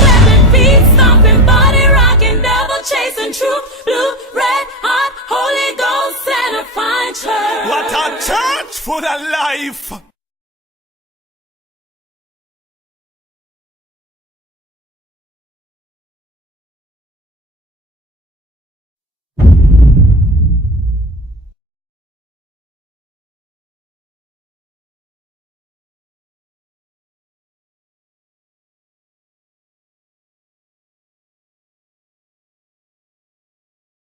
Clapping feet, stomping body, rocking, devil chasing, true blue, red hot, Holy Ghost and a fine church. What a church for the life!